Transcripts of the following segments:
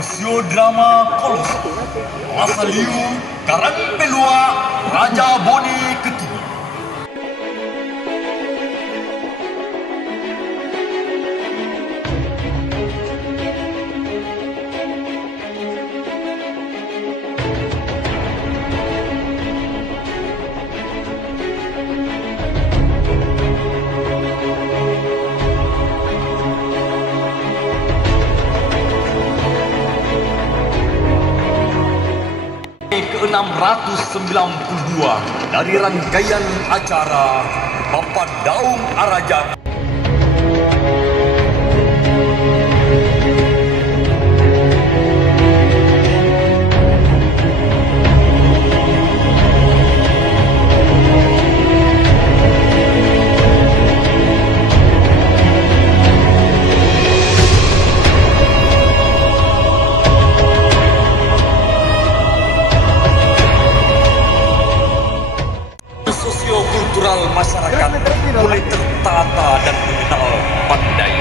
Sosiodrama Kolos, Asaliu, Karang Pelua, Raja Bone Ketiga. ke-692 dari rangkaian acara Bapak Daung Arajang. Sosiokultural masyarakat mulai tertata dan mengenal pandai.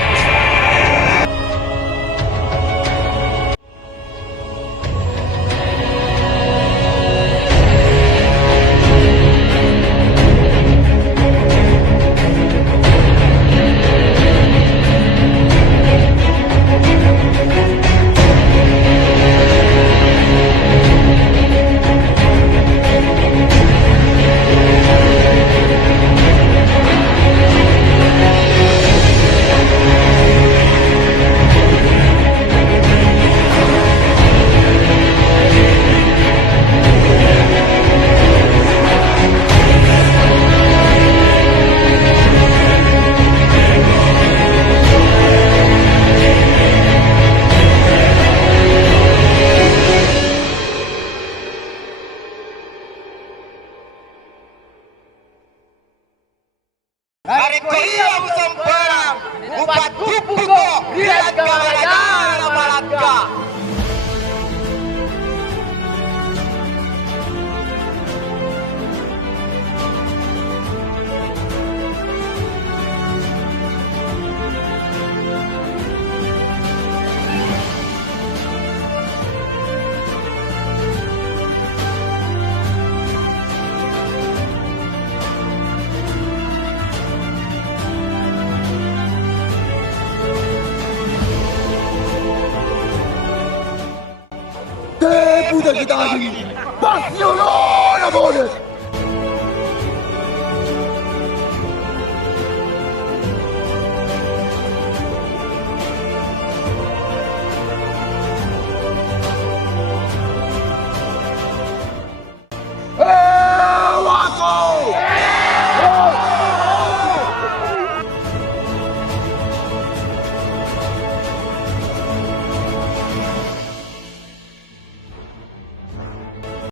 Dari Korea Musempang, Bupat Pupuko, Riat Kamaragara Malaka. Debut kita lagi, Barcelona, boys!